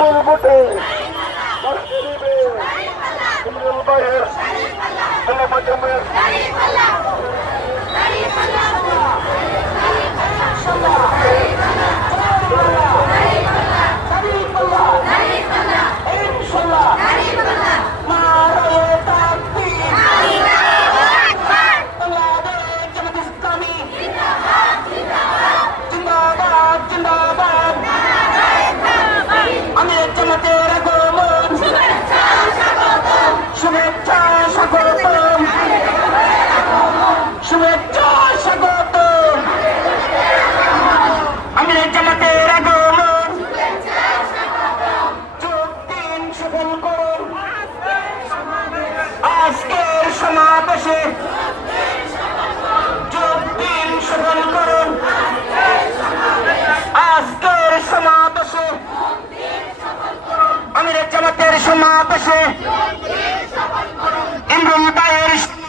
বিপুল ভোটে বসতে দেবে ইমরুল ভাইয়ের জনমাধ্যমের আজকের সমাবেশে যোগ দিন সফল করুন আজকের সমাবেশে আমিরের জামাতের সমাবেশে ইমরুল ভাইয়ের